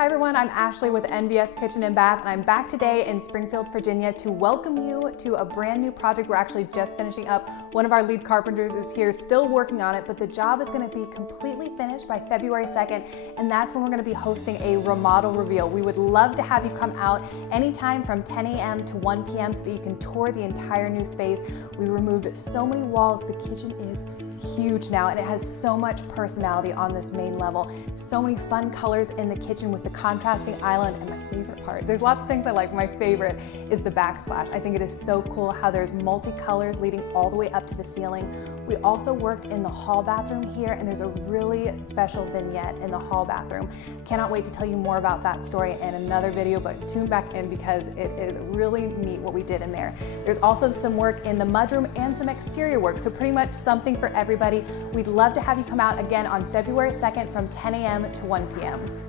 Hi everyone, I'm Ashley with NBS Kitchen and Bath, and I'm back today in Springfield, Virginia to welcome you to a brand new project we're actually just finishing up. One of our lead carpenters is here still working on it, but the job is going to be completely finished by February 2nd, and that's when we're going to be hosting a remodel reveal. We would love to have you come out anytime from 10 a.m. to 1 p.m. so that you can tour the entire new space. We removed so many walls. The kitchen is huge now, and it has so much personality on this main level. So many fun colors in the kitchen with the contrasting island, and my favorite part, there's lots of things I like. My favorite is the backsplash. I think it is so cool how there's multi-colors leading all the way up to the ceiling. We also worked in the hall bathroom here, and there's a really special vignette in the hall bathroom. Cannot wait to tell you more about that story in another video, but tune back in because it is really neat what we did in there. There's also some work in the mudroom and some exterior work, so pretty much something for everybody. We'd love to have you come out again on February 2nd from 10 a.m. to 1 p.m.